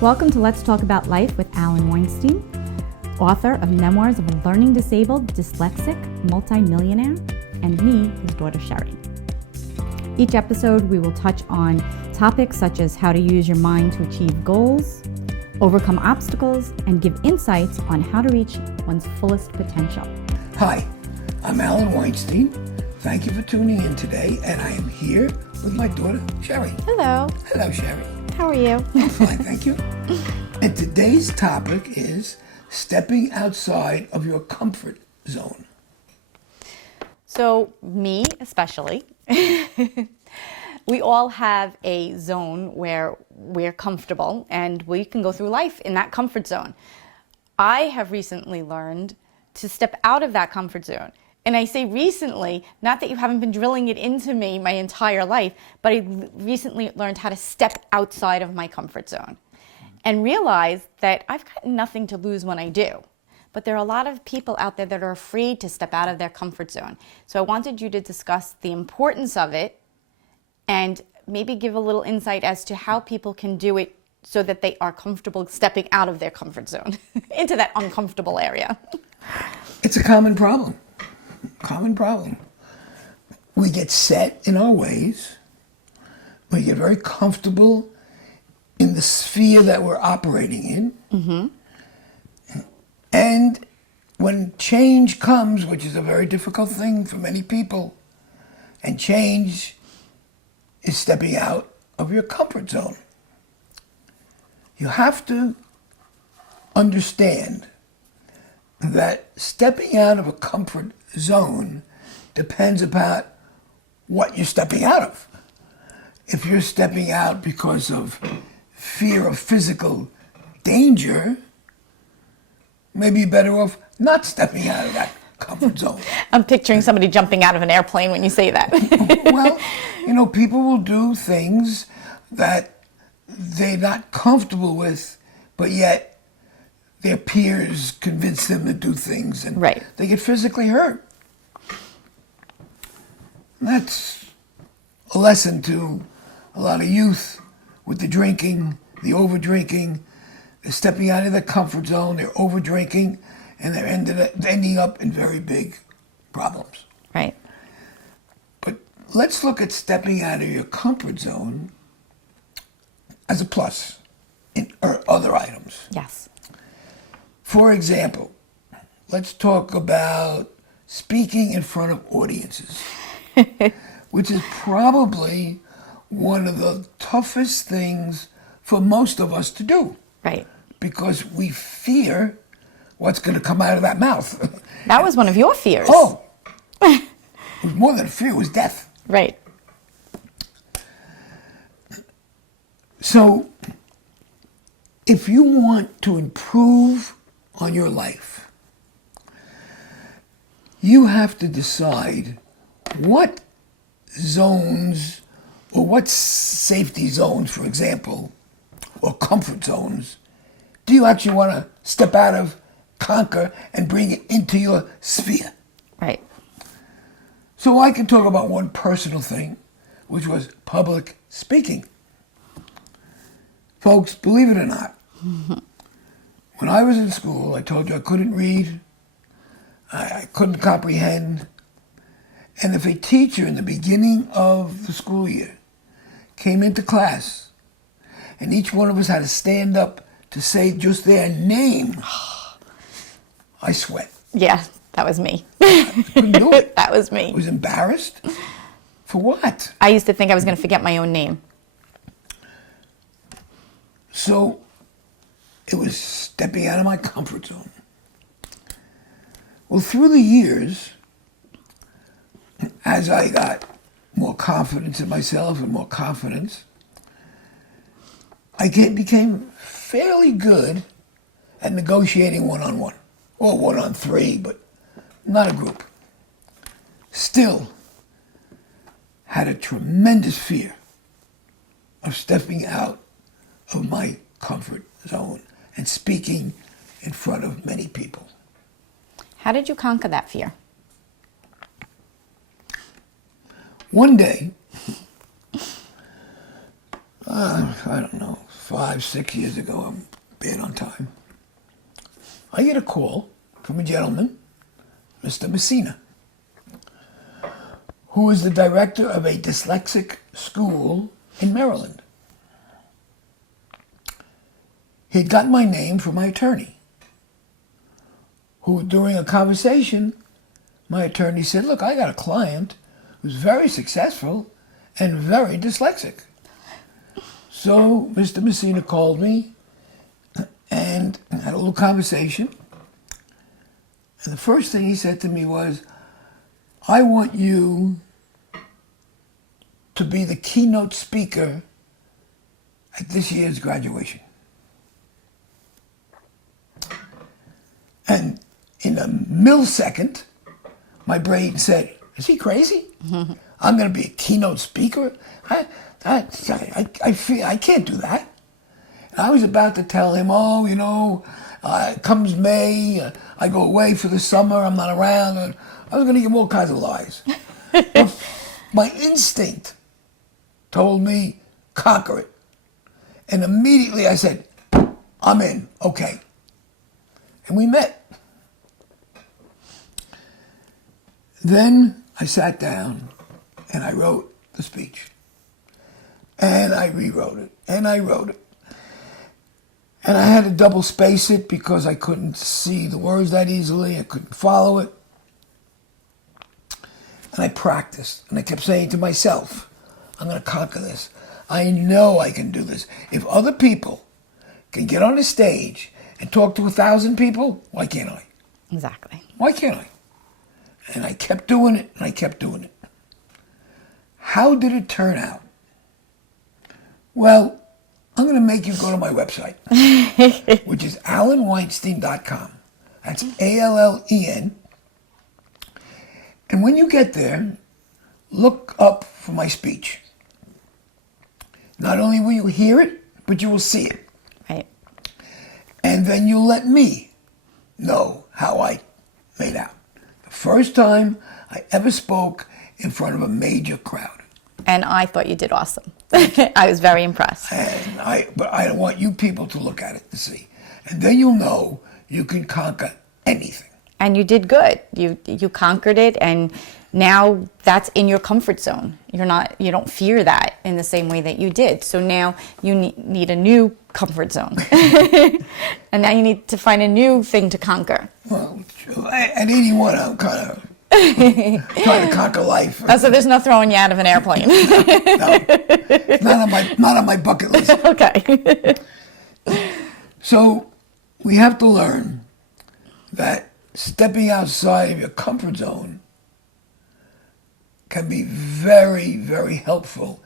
Welcome to Let's Talk About Life with Alan Weinstein, author of Memoirs of a Learning Disabled, Dyslexic, Multimillionaire, and me, his daughter Sherry. Each episode, we will touch on topics such as how to use your mind to achieve goals, overcome obstacles, and give insights on how to reach one's fullest potential. Hi, I'm Alan Weinstein. Thank you for tuning in today, and I am here with my daughter, Sherry. Hello. Hello, Sherry. How are you? I'm fine, thank you. And today's topic is stepping outside of your comfort zone. So me especially, we all have a zone where we're comfortable and we can go through life in that comfort zone. I have recently learned to step out of that comfort zone. And I say recently, not that you haven't been drilling it into me my entire life, but I recently learned how to step outside of my comfort zone and realize that I've got nothing to lose when I do. But there are a lot of people out there that are afraid to step out of their comfort zone. So I wanted you to discuss the importance of it and maybe give a little insight as to how people can do it so that they are comfortable stepping out of their comfort zone into that uncomfortable area. It's a common problem. We get set in our ways. We get very comfortable in the sphere that we're operating in. Mm-hmm. And when change comes, which is a very difficult thing for many people, and change is stepping out of your comfort zone, you have to understand that stepping out of a comfort zone depends upon what you're stepping out of. If you're stepping out because of fear of physical danger, maybe you're better off not stepping out of that comfort zone. I'm picturing somebody jumping out of an airplane when you say that. Well, people will do things that they're not comfortable with, but yet their peers convince them to do things, and right. They get physically hurt. And that's a lesson to a lot of youth with the drinking, the over-drinking. They're stepping out of their comfort zone, they're over-drinking, and they're ending up in very big problems. Right. But let's look at stepping out of your comfort zone as a plus in other items. Yes. For example, let's talk about speaking in front of audiences, which is probably one of the toughest things for most of us to do. Right. Because we fear what's going to come out of that mouth. That was one of your fears. Oh, it was more than a fear, it was death. Right. So, if you want to improve on your life, you have to decide what zones or what safety zones, for example, or comfort zones, do you actually want to step out of, conquer, and bring it into your sphere? Right. So I can talk about one personal thing, which was public speaking. Folks, believe it or not, when I was in school, I told you I couldn't read, I couldn't comprehend, and if a teacher in the beginning of the school year came into class and each one of us had to stand up to say just their name, I sweat. Yeah, that was me. I couldn't do it. That was me. I was embarrassed. For what? I used to think I was going to forget my own name. So it was stepping out of my comfort zone. Well, through the years, as I got more confidence in myself and more confidence, I became fairly good at negotiating one-on-one, or one-on-three, but not a group. Still had a tremendous fear of stepping out of my comfort zone and speaking in front of many people. How did you conquer that fear? One day, I don't know, 5, 6 years ago, I'm bad on time, I get a call from a gentleman, Mr. Messina, who is the director of a dyslexic school in Maryland. He'd got my name from my attorney, who during a conversation, my attorney said, look, I got a client who's very successful and very dyslexic. So Mr. Messina called me and had a little conversation. And the first thing he said to me was, I want you to be the keynote speaker at this year's graduation. And in a millisecond, my brain said, is he crazy? I'm going to be a keynote speaker? I feel I can't do that. And I was about to tell him, oh, you know, comes May, I go away for the summer, I'm not around. And I was going to give him all kinds of lies. But my instinct told me, conquer it. And immediately I said, I'm in, okay. And we met. Then I sat down and I wrote the speech. And I rewrote it, and I wrote it. And I had to double space it because I couldn't see the words that easily. I couldn't follow it. And I practiced, and I kept saying to myself, I'm going to conquer this. I know I can do this. If other people can get on a stage and talk to 1,000 people, why can't I? Exactly. Why can't I? And I kept doing it, and I kept doing it. How did it turn out? Well, I'm going to make you go to my website, which is alanweinstein.com. That's ALLEN. And when you get there, look up for my speech. Not only will you hear it, but you will see it. Right. And then you'll let me know how I made out. The first time I ever spoke in front of a major crowd. And I thought you did awesome. I was very impressed. But I want you people to look at it and see. And then you'll know you can conquer anything. And you did good. You conquered it, and now that's in your comfort zone. You don't fear that in the same way that you did. So now you need a new comfort zone. And now you need to find a new thing to conquer. Well, at 81, I'm kind of trying to conquer life. Oh, so there's no throwing you out of an airplane. No, not on my bucket list. Okay. So we have to learn that stepping outside of your comfort zone can be very, very helpful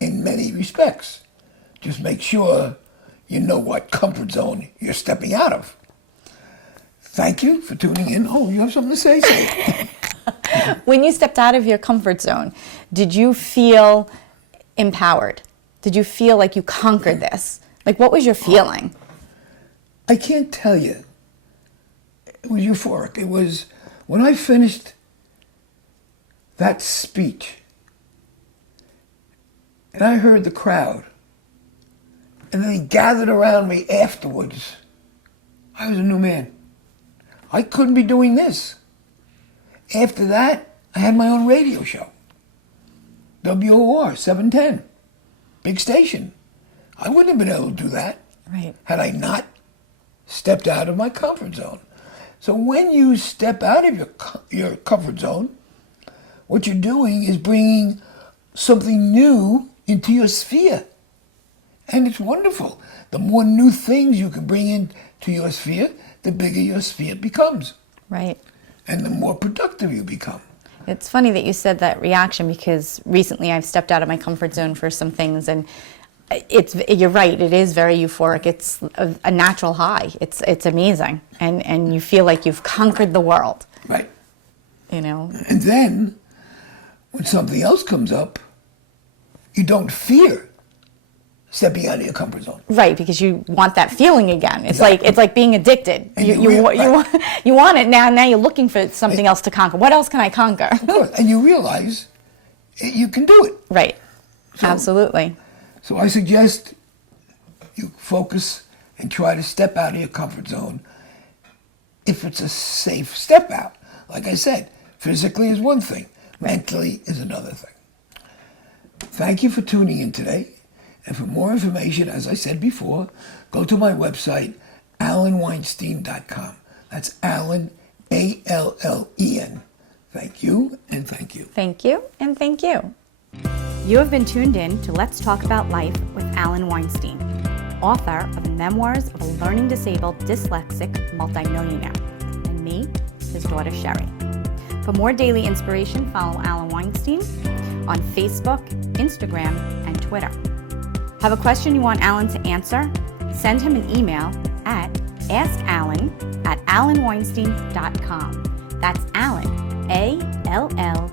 in many respects. Just make sure you know what comfort zone you're stepping out of. Thank you for tuning in. Oh, you have something to say? Say it. When you stepped out of your comfort zone, did you feel empowered? Did you feel like you conquered this? Like, what was your feeling? I can't tell you. It was euphoric. It was when I finished that speech and I heard the crowd and they gathered around me afterwards. I was a new man. I couldn't be doing this. After that, I had my own radio show. WOR 710. Big station. I wouldn't have been able to do that. Right. Had I not stepped out of my comfort zone. So when you step out of your comfort zone, what you're doing is bringing something new into your sphere. And it's wonderful. The more new things you can bring into your sphere, the bigger your sphere becomes. Right. And the more productive you become. It's funny that you said that reaction, because recently I've stepped out of my comfort zone for some things, and you're right, it is very euphoric. It's a natural high. It's amazing. And you feel like you've conquered the world. Right. You know? And then when something else comes up, you don't fear stepping out of your comfort zone. Right, because you want that feeling again. It's Exactly. like being addicted. And You want it now. Now you're looking for something else to conquer. What else can I conquer? Of course. And you realize you can do it. Right. So- Absolutely. So I suggest you focus and try to step out of your comfort zone if it's a safe step out. Like I said, physically is one thing, mentally is another thing. Thank you for tuning in today. And for more information, as I said before, go to my website, alanweinstein.com. That's Alan, A-L-L-E-N. Thank you, and thank you. Thank you, and thank you. You have been tuned in to Let's Talk About Life with Alan Weinstein, author of Memoirs of a Learning Disabled Dyslexic Multimillionaire, and me, his daughter Sherry. For more daily inspiration, follow Alan Weinstein on Facebook, Instagram, and Twitter. Have a question you want Alan to answer? Send him an email at askalan@alanweinstein.com. That's Alan, A-L-L